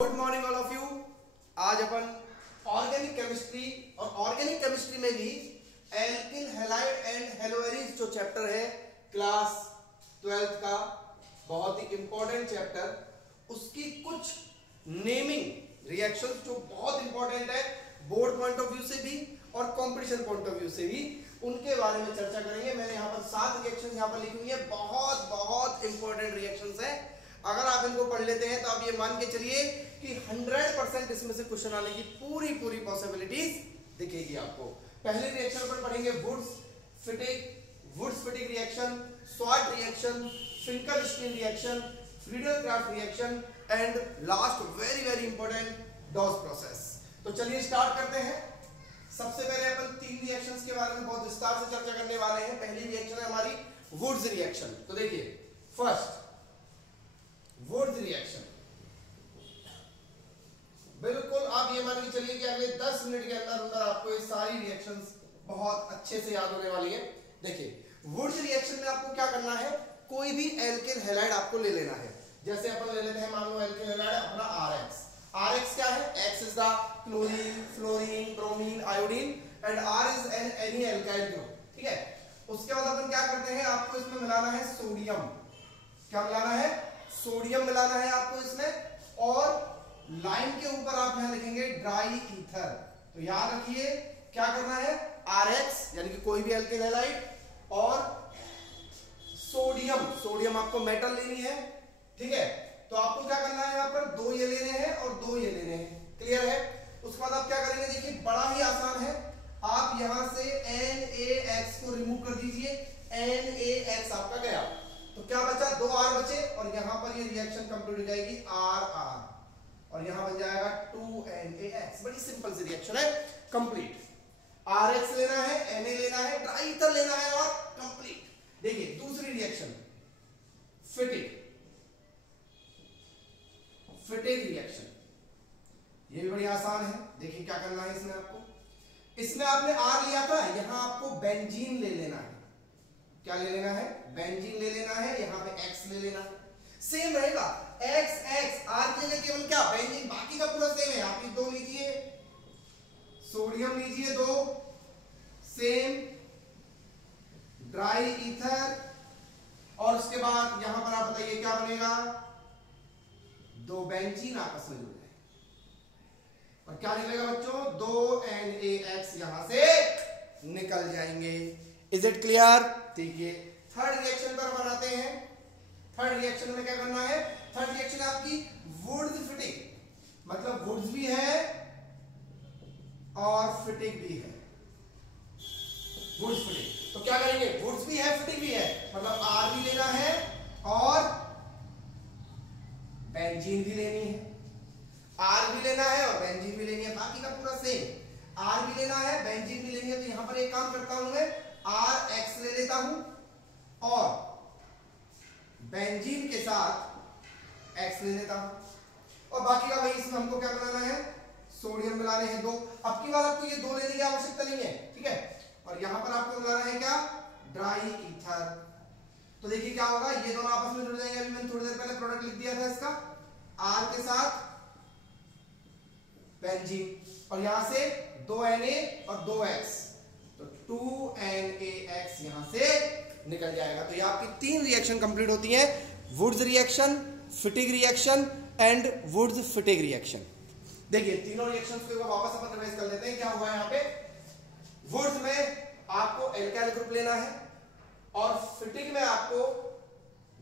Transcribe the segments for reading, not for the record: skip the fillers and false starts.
Good morning all of you. आज अपन organic chemistry और organic chemistry में भी एल्किल हैलाइड एंड हेलोएरीज जो चैप्टर है क्लास 12th का बहुत ही इंपॉर्टेंट चैप्टर, उसकी कुछ नेमिंग रिएक्शंस जो बहुत इंपॉर्टेंट है बोर्ड पॉइंट ऑफ व्यू से भी और कंपटीशन पॉइंट ऑफ व्यू से भी, उनके बारे में चर्चा करेंगे। मैंने यहाँ पर 7 रिएक्शंस यहाँ पर लिखी हुई है, बहुत बहुत इंपॉर्टेंट रिएक्शंस है। अगर आप इनको पढ़ लेते हैं तो आप ये मान के चलिए कि 100% इसमें से क्वेश्चन आने की पूरी पॉसिबिलिटीज दिखेगी आपको। पहले रिएक्शन पर पढ़ेंगे Wurtz Fittig reaction, Swarts reaction, Finkelstein reaction, Friedel Crafts reaction and last very important Dow's process. तो चलिए स्टार्ट करते हैं। सबसे पहले अपन 3 रिएक्शंस के बारे में बहुत विस्तार से चर्चा करने वाले हैं। पहली रिएक्शन है हमारी वुड्स रिएक्शन। तो देखिए, फर्स्ट वुड्स रिएक्शन, बिल्कुल आप ये मान के चलिए कि अगले 10 मिनट के अंदर आपको ये सारी रिएक्शंस बहुत अच्छे से याद होने वाली है। देखिए, वुड्स रिएक्शन में आपको क्या करना है, कोई भी एल्किल हैलाइड आपको ले लेना है। जैसे अपन ले लेते हैं, मान लो एल्किल हैलाइड अपना RX क्या है, X is the chlorine, fluorine, bromine, iodine and R is any alkyl group. ठीक है, उसके बाद अपन क्या करते हैं, आपको इसमें मिलाना है सोडियम। क्या मिलाना है, सोडियम मिलाना है आपको इसमें, और लाइन के ऊपर आप यहां लिखेंगे ड्राई ईथर। तो याद रखिए क्या करना है, RX यानी कि कोई भी एल्किल हैलाइड और सोडियम आपको मेटल लेनी है। ठीक है, तो आपको क्या करना है, यहां पर 2 ये लेने हैं और 2 ये लेने हैं। क्लियर है। उसके बाद आप क्या करेंगे, देखिए बड़ा ही आसान है, आप यहां से NaX को रिमूव कर दीजिए। NaX आपका गया, तो क्या बचा, 2 R बचे और यहां पर ये रिएक्शन कंप्लीट हो जाएगी RR और यहां बन जाएगा 2NaX। बड़ी सिंपल सी रिएक्शन है, कंप्लीट। RX लेना है, Na लेना है, ड्राई ईथर लेना है और कंप्लीट। देखिए दूसरी रिएक्शन फिटिक रिएक्शन, ये भी बड़ी आसान है। देखिए क्या करना है इसमें आपने R लिया था, यहां आपको बेंजीन ले लेना है। क्या ले लेना है, बेंजीन ले लेना है, यहां पे X ले लेना है। सेम रहेगा, X R की जगह केवल क्या बेंजीन, बाकी का पूरा सेम है। आप ये 2 लीजिए, सोडियम लीजिए 2, सेम ड्राई ईथर, और उसके बाद यहां पर आप बताइए क्या बनेगा, 2 बेंजीन आपस में जुड़ जाए और क्या निकलेगा बच्चों, 2NaX यहां से निकल जाएंगे। Is it clear. ठीक है, थर्ड रिएक्शन पर बनाते हैं। थर्ड रिएक्शन में क्या करना है, थर्ड रिएक्शन आपकी वुड्स फिटिक, मतलब वुड्स भी है और फिटिक भी है। वुड्स फिटिक, तो क्या करेंगे, वुड्स भी है फिटिक भी है, मतलब R भी लेना है और बेंजीन भी लेनी है। R भी लेना है और बेंजीन भी लेनी है, बाकी का पूरा सेम। R भी लेना है, बेंजीन भी लेनी है। तो यहां पर एक काम करता हूं, मैं RX ले लेता हूं और बेंजीन के साथ X ले लेता हूं, और बाकी का वही, इसमें हमको क्या बनाना है, सोडियम मिलाने हैं 2। अब की बार आपको ये 2 लेने की आवश्यकता नहीं है। ठीक है, और यहां पर आपको मिलाना है क्या, ड्राई ईथर। तो देखिए क्या होगा, ये दोनों आपस में जुड़ जाएंगे। अभी मैंने थोड़ी देर पहले प्रोडक्ट लिख दिया था इसका, R के साथ बेंजीन, और यहां से 2Na और 2X, तो 2NaX यहां से निकल जाएगा। तो ये आपकी 3 रिएक्शन कंप्लीट होती हैं, Wurtz reaction, Fittig reaction and Wurtz Fittig reaction. देखिए तीनों रिएक्शंस को वापस अपन रिवाइज कर लेते हैं। क्या हुआ यहाँ पे, वुड्स में आपको एल्काइल ग्रुप लेना है और फिटिक में आपको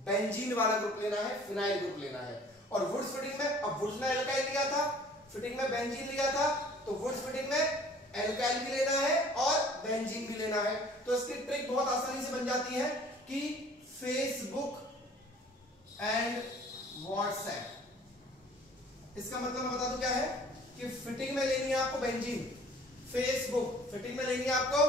बेंजीन वाला ग्रुप लेना है, फिनाइल ग्रुप लेना है। और वुड्स फिटिक में, अब वुड्स में एल्काइल लिया था, फिटिक में बेंजीन लिया था, तो वुड्स फिटिक में एल्काइल भी लेना है और बेंजीन भी लेना है। तो इसकी ट्रिक बहुत आसानी से बन जाती है कि फेसबुक एंड व्हाट्सएप। इसका मतलब मैं बता दूं क्या है, कि फिटिंग में लेनी है आपको बेंजीन, फेसबुक फिटिंग में लेनी है आपको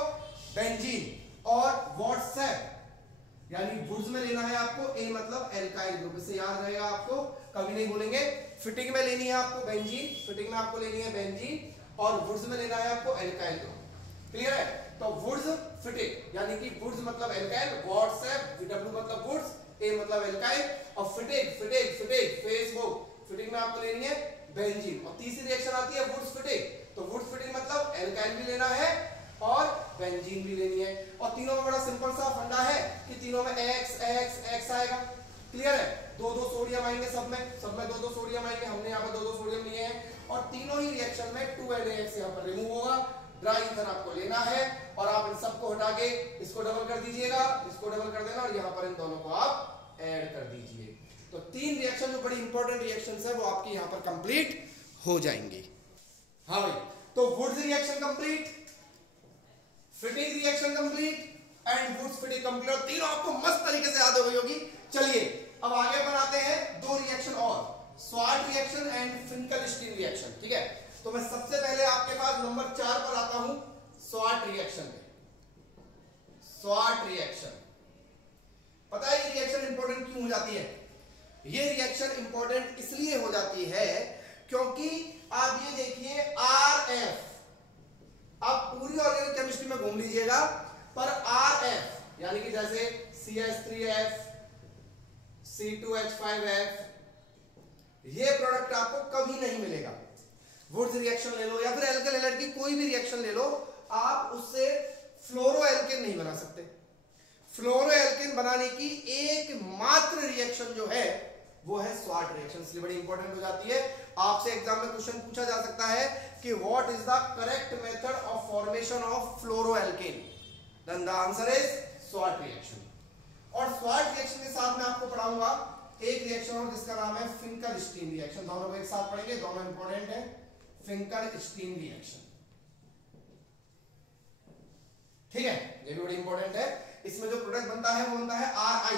बेंजीन, और व्हाट्सएप यानी वुड्स में लेना है आपको A मतलब एल्काइल ग्रुप। इससे याद रहेगा आपको, कभी नहीं भूलेंगे। फिटिंग में लेनी है आपको बेंजीन, फिटिंग में आपको लेनी है बेंजीन, और वुड्स में लेना है आपको एल्काइल ग्रुप। क्लियर है। तो वुड्स फिटिंग यानी कि वुड्स मतलब एल्काइल, व्हाट्सएप W मतलब वुड्स, A मतलब एल्काइल, और फिटिंग फेसबुक फिटिंग में आपको लेनी है बेंजीन। और तीसरी रिएक्शन आती है वुड्स फिटिंग। तो वुड्स फिटिंग मतलब एल्काइल भी लेना है और बेंजीन भी लेनी है। और तीनों में बड़ा सिंपल सा फंडा है कि तीनों में एक्स एक्स एक्स आएगा। क्लियर है? दो दो सोडियम आएंगे, सब में दो दो सोडियम आएंगे। हमने यहाँ पे दो दो सोडियम लिए हैं और तीनों ही रिएक्शन में 2NaX यहाँ पर रिमूव होगा। ड्राई ईथर आपको लेना है और आप इन सबको हटा के इसको डबल कर दीजिएगा, इसको डबल कर देना और यहाँ पर इन दोनों को आप ऐड कर दीजिए। तो तीन रिएक्शन जो बड़ी इंपॉर्टेंट रिएक्शंस है वो आपकी यहाँ पर कंप्लीट हो जाएंगे। हाँ भाई, तो Wurtz reaction complete, Fittig reaction complete and Wurtz Fittig complete. और तीनों आपको मस्त तरीके से याद हो गई होगी। चलिए अब आगे बनाते हैं दो रिएक्शन और, Swarts reaction and Finkelstein reaction. ठीक है, तो मैं सबसे पहले आपके पास नंबर 4 पर आता हूं, स्वाट रिएक्शन में। स्वाट रिएक्शन, पता है ये रिएक्शन इंपॉर्टेंट क्यों हो जाती है? ये रिएक्शन इंपॉर्टेंट इसलिए हो जाती है क्योंकि आप ये देखिए RF, आप पूरी ऑर्गेनिक केमिस्ट्री में घूम लीजिएगा पर RF यानी कि जैसे CH3F, C2H5F, ये प्रोडक्ट आपको कभी नहीं मिलेगा। वुड्स रिएक्शन ले लो या फिर एल्केन हैलाइड की कोई भी रिएक्शन ले लो, आप उससे फ्लोरोएल्केन नहीं बना सकते। फ्लोरोएल्केन बनाने की एकमात्र रिएक्शन जो है वो है स्वाट रिएक्शन। इसलिए बड़ी इंपॉर्टेंट हो जाती है। आपसे एग्जाम में क्वेश्चन पूछा जा सकता है कि what is the correct method of formation of fluoroalkane, then the answer is Swarts reaction. और स्वाट रिएक्शन के साथ मैं आपको पढ़ाऊंगा एक रिएक्शन और जिसका नाम है फिंकलस्टीन रिएक्शन। दोनों को एक साथ पढ़ेंगे, दोनों इंपॉर्टेंट है। फिंकलस्टीन रिएक्शन, ठीक है, ये भी बड़ी इंपॉर्टेंट है। इसमें जो प्रोडक्ट बनता है वो बनता है RI,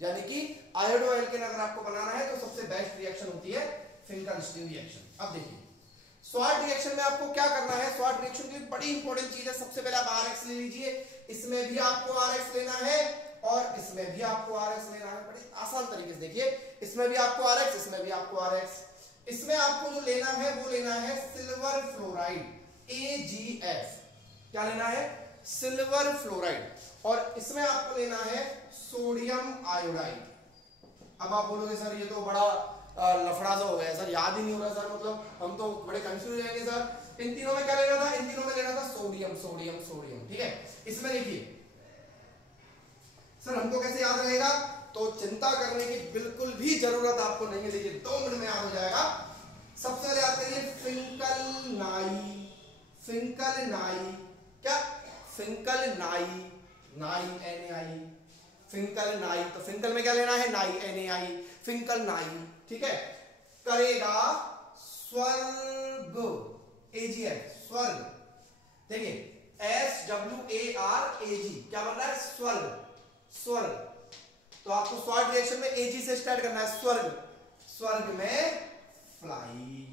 यानी कि आयोडो एल्केन अगर आपको बनाना है तो सबसे बेस्ट रिएक्शन होती है फिंकलस्टीन रिएक्शन। अब देखिए स्वाट रिएक्शन में आपको क्या करना है। स्वाट रिएक्शन की बड़ी इंपॉर्टेंट चीज है। सबसे पहले आप RX ले लीजिए, इसमें भी आपको RX लेना है और इसमें भी आपको RX लेना है। बड़ी आसान तरीके से देखिए, इसमें भी आपको RX, इसमें भी आपको RX। इसमें आपको जो लेना है वो लेना है सिल्वर फ्लोराइड, AgF। क्या लेना है? Silver fluoride. और इसमें आपको लेना है सोडियम आयोडाइड। अब आप बोलोगे सर ये तो बड़ा लफड़ा सा हो गया सर, याद ही नहीं हो रहा सर, मतलब हम तो बड़े कंफ्यूज हो जाएंगे सर। इन तीनों में क्या लेना था? इन तीनों में लेना था सोडियम सोडियम सोडियम। ठीक है, इसमें देखिए सर हमको कैसे याद रहेगा, तो चिंता करने की बिल्कुल भी जरूरत आपको नहीं है। देखिए 2 मिनट में याद हो जाएगा। सबसे पहले याद करिए फिंकलनाइ, फिंकलनाइ, क्या? फिंकलनाइ, नाइ NaI, फिंकलनाइ। तो फिंकल में क्या लेना है? नाइ NaI, फिंकलनाइ। ठीक है, करेगा स्वर्ग, AgF, स्वर्ग। देखिए SWARAG, क्या बन रहा है? स्वर्ग, स्वर्ग। तो आपको स्वाट रिएक्शन में Ag से स्टार्ट करना है, स्वर्ग। स्वर्ग में फ्लाई,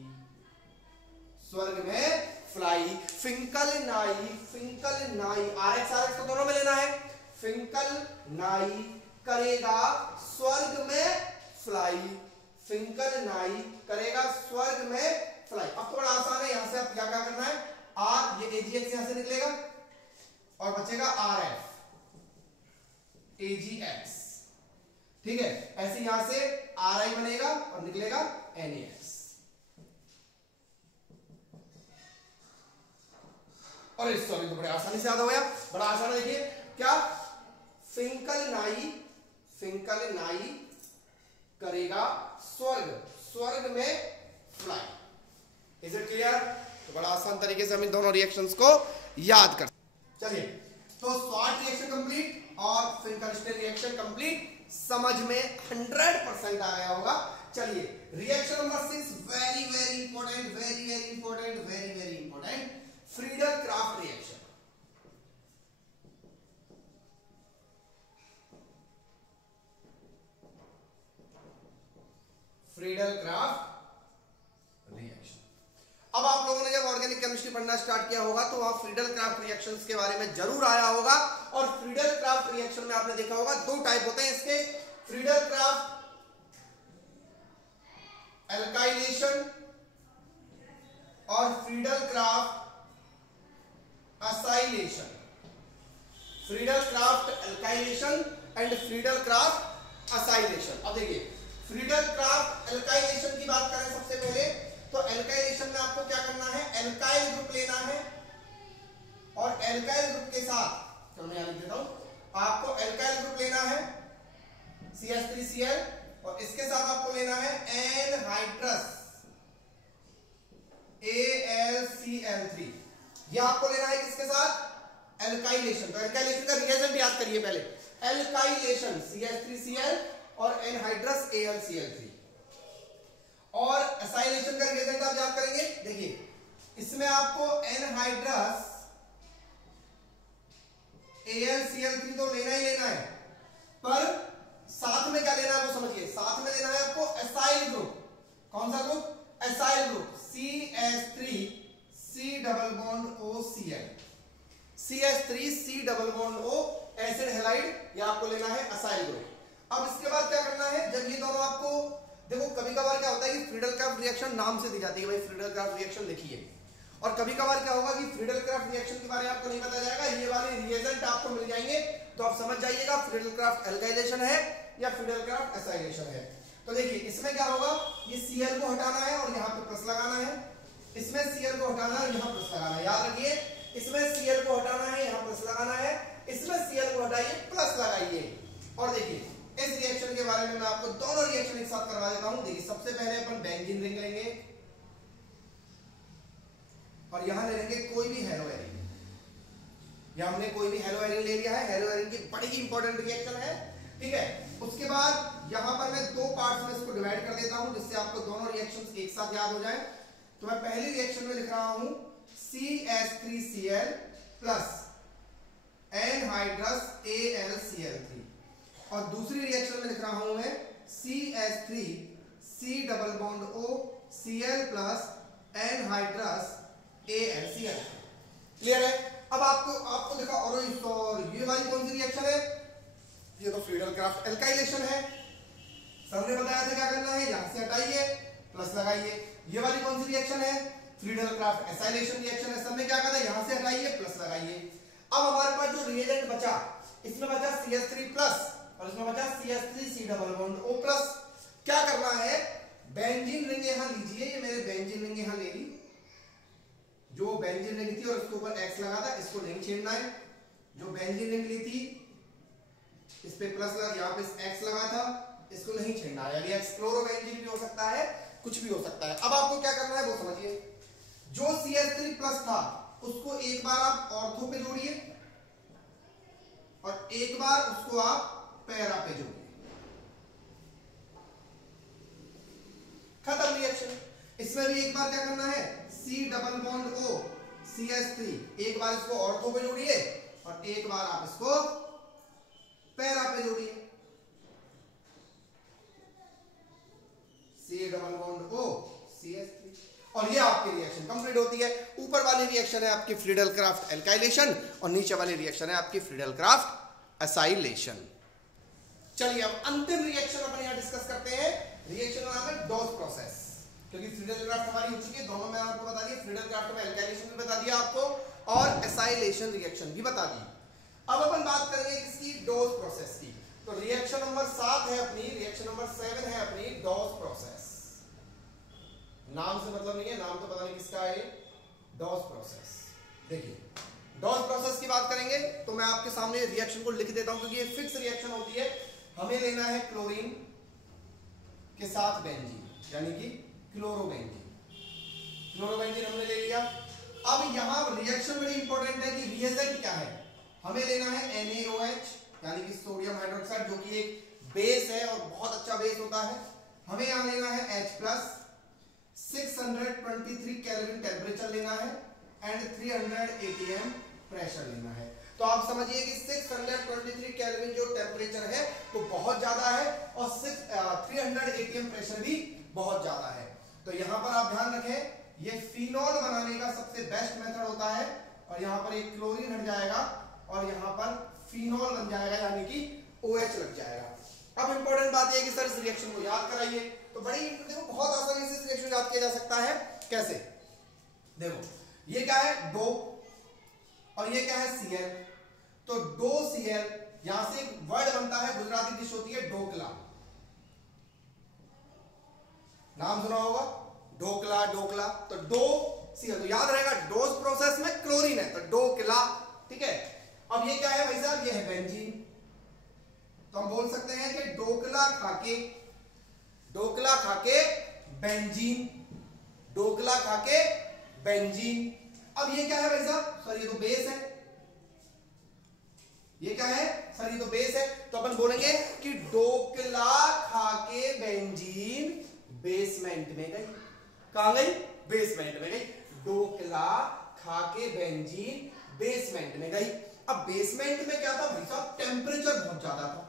स्वर्ग में फ्लाई। फिंकलनाइ, फिंकलनाइ, RX तो दोनों में लेना है। फिंकलनाइ करेगा स्वर्ग में फ्लाई, फिंकलनाइ करेगा स्वर्ग में फ्लाई। अब थोड़ा आसान है, यहां से आप क्या क्या करना है, R, ये AgX यहां से निकलेगा और बचेगा RF, AgX। ठीक है, ऐसे यहां से RI बनेगा और निकलेगा NaX। और इस सॉरी तो बड़े आसानी से याद हो गया, बड़ा आसान है। देखिए क्या? फिंकलनाइ, फिंकलनाइ करेगा स्वर्ग, स्वर्ग में फ्लाई। Is it clear? तो बड़ा आसान तरीके से हम इन दोनों रिएक्शंस को याद कर। चलिए, तो स्वाट रिएक्शन कंप्लीट और फिंकलस्टीन रिएक्शन कंप्लीट, समझ में 100% आ गया होगा। चलिए reaction number 6, very very important, very very important, very very important, Friedel-Crafts reaction. Friedel Crafts reaction. अब आप लोगों ने जब ऑर्गेनिक केमिस्ट्री पढ़ना स्टार्ट किया होगा तो वहां फ्रीडल-क्राफ्ट रिएक्शंस के बारे में जरूर आया होगा। और फ्रीडल-क्राफ्ट रिएक्शन में आपने देखा होगा 2 टाइप होते हैं इसके, फ्रीडल-क्राफ्ट एल्काइलेशन और Friedel-Crafts acylation. Friedel-Crafts alkylation and Friedel-Crafts acylation. अब देखिए फ्रीडल-क्राफ्ट एल्काइलेशन की बात करें सबसे पहले तो एल्काइलेशन में आपको क्या करना है, एल्काइल ग्रुप लेना है और एल्काइल ग्रुप के साथ, चलो मैं यहां लिख देता हूं, आपको एल्काइल ग्रुप लेना है CH3Cl और इसके साथ आपको लेना है एनहाइड्रस AlCl3। यह आपको लेना है किसके साथ, एल्काइलेशन। तो एल्काइलेशन का रिएजेंट याद करिए पहले, एल्काइलेशन CH3Cl और एनहाइड्रस AlCl3। और एसाइलेशन का रिएजेंट आप याद करेंगे, देखिए इसमें आपको एनहाइड्रस AlCl3 तो लेना ही लेना है, पर साथ में क्या लेना है वो समझिए, साथ में लेना है आपको एसाइल ग्रुप। कौन सा group, acyl group CH3C double bond OCl, CH3C double bond O acid halide, ये आपको लेना है एसाइल ग्रुप। अब इसके बाद क्या करना है, जब ये दोनों आपको, देखो कभी कभार क्या होता है कि फ्रीडल-क्राफ्ट रिएक्शन नाम से दी जाती है, भाई फ्रीडल-क्राफ्ट रिएक्शन लिखिए, और कभी कभार क्या होगा कि फ्रीडल-क्राफ्ट रिएक्शन के बारे में आपको नहीं पता जाएगा, ये वाले रिएजेंट आपको मिल जाएंगे, तो आप समझ जाइएगा फ्रीडल-क्राफ्ट एल्काइलेशन है या फ्रीडल-क्राफ्ट एसाइलेशन है। तो देखिए इसमें क्या होगा, ये Cl को हटाना है और यहाँ पे प्लस लगाना है, इसमें Cl को हटाना है, यहाँ प्लस लगाना है, याद रखिए इसमें Cl को हटाना है, यहाँ प्लस लगाना है, इसमें Cl को हटाइए प्लस लगाइए। और देखिए इस रिएक्शन के बारे में मैं आपको दोनों रिएक्शन एक साथ करवा देता हूं। देखिए सबसे पहले अपन बेंजीन रिंग लेंगे और यहां ले लेंगे कोई भी हेलो एरिन, यहां हमने कोई भी हेलो एरिन ले लिया है, हेलो एरिन की बड़ी इंपॉर्टेंट रिएक्शन है, ठीक है। उसके बाद यहां पर मैं दो पार्ट्स में इसको डिवाइड कर देता हूं जिससे आपको दोनों रिएक्शंस एक साथ याद हो जाए। तो मैं पहली रिएक्शन में लिख रहा हूं CH3Cl प्लस एनहाइड्रस AlCl3 और दूसरी रिएक्शन में लिख रहा हूं मैं CH3C double bond O Cl plus anhydrous AlCl। Clear है। अब आपको देखा, और ये वाली कौन सी रिएक्शन है, ये तो फ्रीडल-क्राफ्ट एल्काइलेशन है, सबने बताया था क्या करना है, यहां से हटाइए प्लस लगाइए। ये वाली कौन सी रिएक्शन है, फ्रीडल-क्राफ्ट एसाइलेशन रिएक्शन है, सबने क्या कहा, यहां से हटाइए प्लस लगाइए। अब हमारे पास जो रिएजेंट बचा, इसमें बचा CH3 प्लस और इसमें बचा CH3C double bond O plus. क्या करना है, बेंजीन रिंग यहां लीजिए, ये मैंने बेंजीन रिंग यहां ले ली, जो बेंजीन रिंग थी और इसके ऊपर X लगा था, इसको नहीं छेड़ना है। जो बेंजीन रिंग ली थी इस पे प्लस लगा, यहाँ पे X लगा था, इसको नहीं छेड़ना है, यानी क्लोरोबेंजीन भी हो सकता है, कुछ भी हो सकता है। अब आपको क्या करना है वो समझिए, जो CH3 प्लस था उसको एक बार आप ऑर्थो पे जोड़िए और एक बार उसको आप पैरा पे जोड़िए, खत्म रिएक्शन। इसमें भी एक बार क्या करना है, C double bond O CH3, एक बार इसको ऑर्थो पे जोड़िए और एक बार आप इसको पैरा पे जोड़िए, C double bond O CH3, और ये आपकी रिएक्शन कंप्लीट होती है। ऊपर वाली रिएक्शन है आपकी फ्रीडल-क्राफ्ट एल्काइलेशन और नीचे वाली रिएक्शन है आपकी फ्रीडल-क्राफ्ट एसाइलेशन। चलिए अब अंतिम रिएक्शन अपन यहां डिस्कस करते हैं, रिएक्शन का नाम है डॉस प्रोसेस, क्योंकि फ्रीडल-क्राफ्ट हमारी हो चुकी है, दोनों में आपको बता दिया, फ्रीडल-क्राफ्ट में एल्काइलेशन भी बता दिया आपको और एसाइलेशन रिएक्शन भी बता दी। अब अपन बात करेंगे किसकी, डॉस प्रोसेस की। तो रिएक्शन नंबर 7 है अपनी, रिएक्शन नंबर 7 है अपनी डॉस प्रोसेस। नाम से मतलब नहीं है, नाम तो पता नहीं किसका है, डॉस प्रोसेस। देखिए डॉस प्रोसेस की बात करेंगे तो मैं आपके सामने रिएक्शन को लिख देता हूं, क्योंकि ये फिक्स रिएक्शन होती है। हमें लेना है क्लोरीन के साथ बेंजीन, यानी कि क्लोरोबेंजीन। क्लोरोबेंजीन हमने ले लिया। अब यहां रिएक्शन बड़ी इंपॉर्टेंट है कि रिएजेंट क्या है, हमें लेना है NaOH यानी कि सोडियम हाइड्रोक्साइड, जो कि एक बेस है और बहुत अच्छा बेस होता है। हमें यहां लेना है H+, 623 केल्विन टेम्परेचर लेना है एंड 300 atm प्रेशर लेना है। तो आप समझिए कि 623 केल्विन जो टेम्परेचर है वो बहुत ज्यादा है और 300 atm प्रेशर भी बहुत ज्यादा है। तो यहां पर आप ध्यान रखें, ये फिनॉल बनाने का सबसे बेस्ट मेथड होता है, और यहां पर एक क्लोरीन हट जाएगा और यहां पर फिनॉल बन जाएगा, यानी कि OH लग जाएगा। अब इंपॉर्टेंट बात यह है कि सर इस रिएक्शन को याद कराइए, तो बड़ी देखो बहुत आसानी से इस रिएक्शन को याद किया जा सकता है। कैसे, देखो ये क्या है, डो, और ये क्या है, Cl। तो डो Cl, यहां से एक वर्ड बनता है, गुजराती डिश होती है ढोकला, नाम सुना होगा, ढोकला ढोकला, तो डो Cl, तो याद रहेगा डोज प्रोसेस में क्लोरीन है तो ढोकला, ठीक है। अब ये क्या है भाई साहब, ये है बेंजीन, तो हम बोल सकते हैं कि ढोकला खाके बेंजीन, ढोकला खाके बेंजीन। अब ये क्या है भाई साहब, सर ये तो बेस है, ये क्या है सर, ये तो बेस है, तो अपन बोलेंगे कि ढोकला खाके बेंजीन बेसमेंट में गई। कहां गई, बेसमेंट में गई। ढोकला खाके बेंजीन बेसमेंट में गई। अब बेसमेंट में क्या था भाई साहब, टेम्परेचर बहुत ज्यादा था,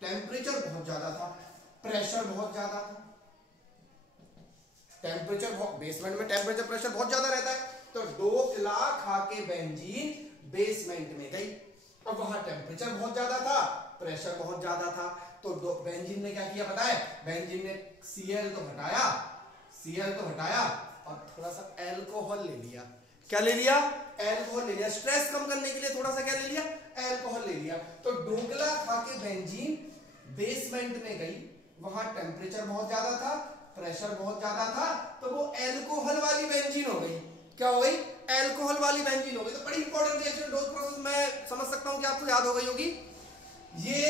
टेम्परेचर बहुत ज्यादा था, प्रेशर बहुत ज्यादा था, टेम्परेचर बेसमेंट में टेम्परेचर प्रेशर बहुत ज्यादा रहता है, तो ढोकला खाके बेंजीन बेसमेंट में गई। अब वहां टेम्परेचर बहुत ज्यादा था, प्रेशर बहुत ज्यादा था, तो बेंजीन ने क्या किया पता है, बेंजीन ने Cl तो हटाया और थोड़ा सा एल्कोहल ले लिया। क्या ले लिया, एल्कोहल ले लिया, स्ट्रेस कम करने के लिए थोड़ा सा क्या ले लिया, एल्कोहल ले लिया। तो ढोकला खाके बेंजीन बेसमेंट में गई, वहां टेम्परेचर बहुत ज्यादा था, प्रेशर बहुत ज्यादा था, तो वो एल्कोहल वाली बेंजीन हो गई। क्या हो गई, एल्कोहल वाली बेंजीन हो गई। तो बड़ी इंपॉर्टेंट रिएक्शन डोज प्रोसेस, मैं समझ सकता हूं कि आपको याद हो गई होगी। ये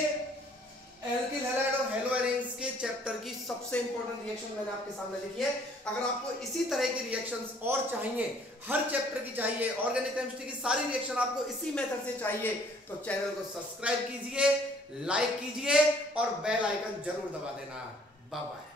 एल्किल हैलाइड और हेलो एरेन्स के चैप्टर की सबसे इंपॉर्टेंट रिएक्शन मैंने आपके सामने लिखी है। अगर आपको इसी तरह की रिएक्शंस और चाहिए, हर चैप्टर की चाहिए, ऑर्गेनिक केमिस्ट्री की सारी रिएक्शन आपको इसी मेथड से चाहिए, तो चैनल को सब्सक्राइब कीजिए, लाइक कीजिए और बेल आइकन जरूर दबा देना। Bye bye.